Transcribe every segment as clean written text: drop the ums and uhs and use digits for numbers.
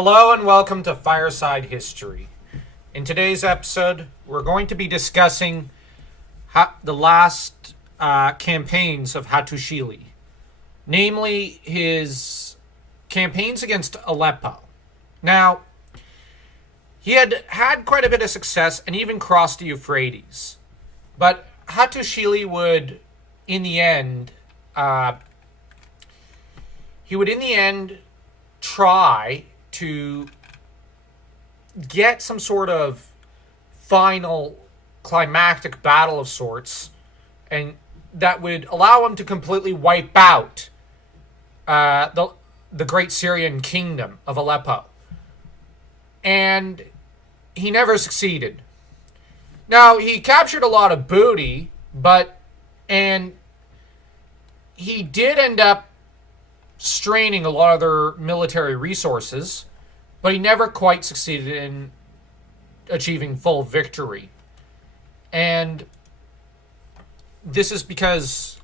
Hello and welcome to Fireside History. In today's episode, we're going to be discussing the last campaigns of Hattusili, namely his campaigns against Aleppo. Now, he had quite a bit of success and even crossed the Euphrates, but Hattusili would, in the end, try to get some sort of final climactic battle of sorts, and that would allow him to completely wipe out the great Syrian kingdom of Aleppo. And he never succeeded. Now, he captured a lot of booty, and he did end up straining a lot of their military resources, but he never quite succeeded in achieving full victory. And this is because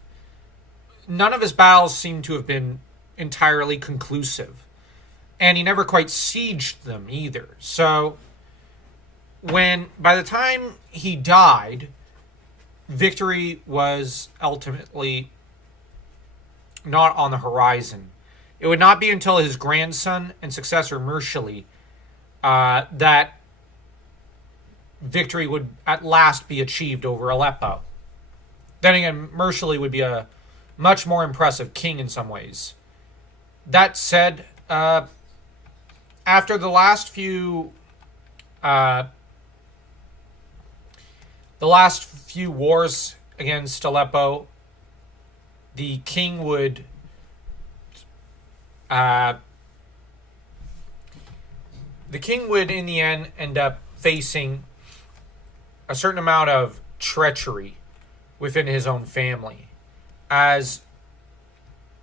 none of his battles seem to have been entirely conclusive. And he never quite sieged them either. So, by the time he died, victory was ultimately not on the horizon. It would not be until his grandson and successor Mursili that victory would at last be achieved over Aleppo. Then again, Mursili would be a much more impressive king in some ways. That said, after the last few wars against Aleppo, the king would in the end up facing a certain amount of treachery within his own family, as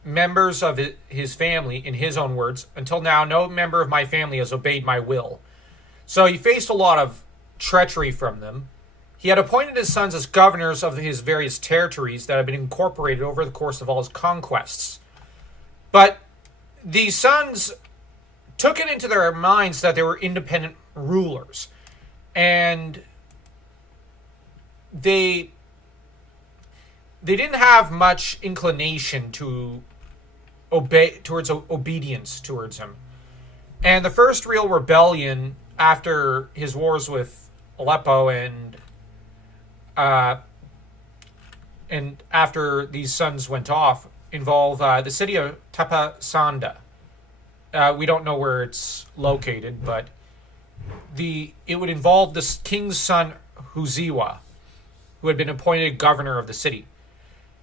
members of his family, in his own words, "Until now, no member of my family has obeyed my will." So he faced a lot of treachery from them. He had appointed his sons as governors of his various territories that had been incorporated over the course of all his conquests. But these sons took it into their minds that they were independent rulers. And they didn't have much inclination to obedience towards him. And the first real rebellion after his wars with Aleppo and after these sons went off, involve the city of Tepe Sanda. We don't know where it's located, but it would involve the king's son Huziwa, who had been appointed governor of the city.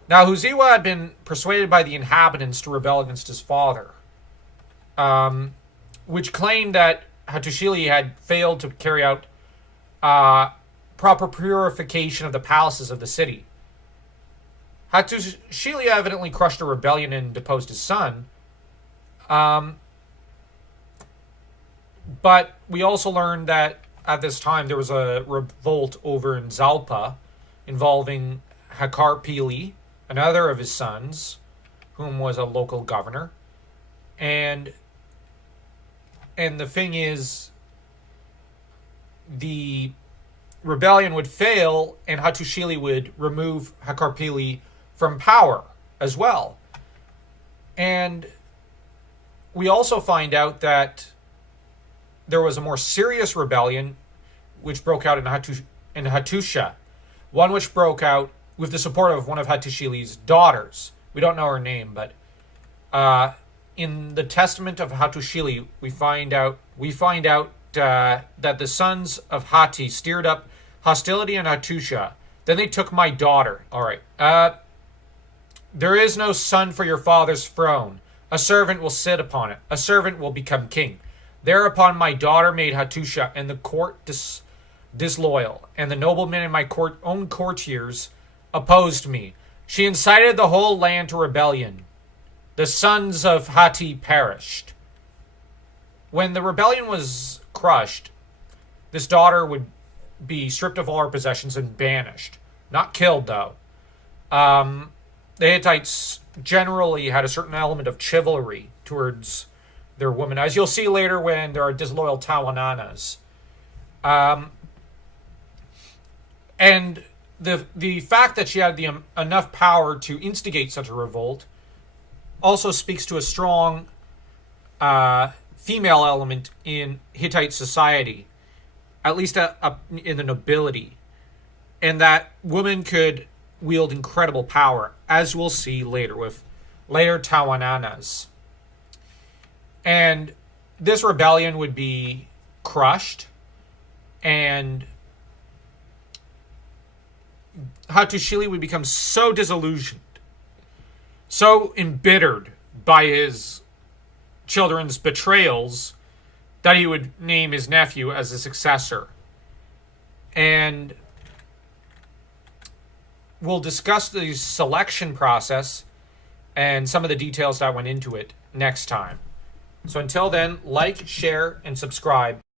Now, Huziwa had been persuaded by the inhabitants to rebel against his father, which claimed that Hattusili had failed to carry out proper purification of the palaces of the city. Hattusili evidently crushed a rebellion and deposed his son. But we also learned that at this time there was a revolt over in Zalpa involving Hattusili, another of his sons, whom was a local governor. And the thing is, the rebellion would fail, and Hattusili would remove Hattusili from power as well. And we also find out that there was a more serious rebellion which broke out in Hattusha, one which broke out with the support of one of Hattusili's daughters. We don't know her name, but in the testament of Hattusili, we find out that the sons of Hatti stirred up hostility in Hattusha. Then they took my daughter. All right. There is no son for your father's throne. A servant will sit upon it. A servant will become king. Thereupon my daughter made Hattusha and the court disloyal, and the noblemen and my own courtiers opposed me. She incited the whole land to rebellion. The sons of Hatti perished. When the rebellion was crushed, this daughter would be stripped of all her possessions and banished. Not killed, though. The Hittites generally had a certain element of chivalry towards their woman, as you'll see later when there are disloyal Tawananas. And the fact that she had enough power to instigate such a revolt also speaks to a strong female element in Hittite society, at least in the nobility, and that women could wield incredible power, as we'll see later with later Tawananas. And this rebellion would be crushed, and Hattusili would become so disillusioned, so embittered by his children's betrayals, that he would name his nephew as a successor. And we'll discuss the selection process and some of the details that went into it next time. So until then, like, share, and subscribe.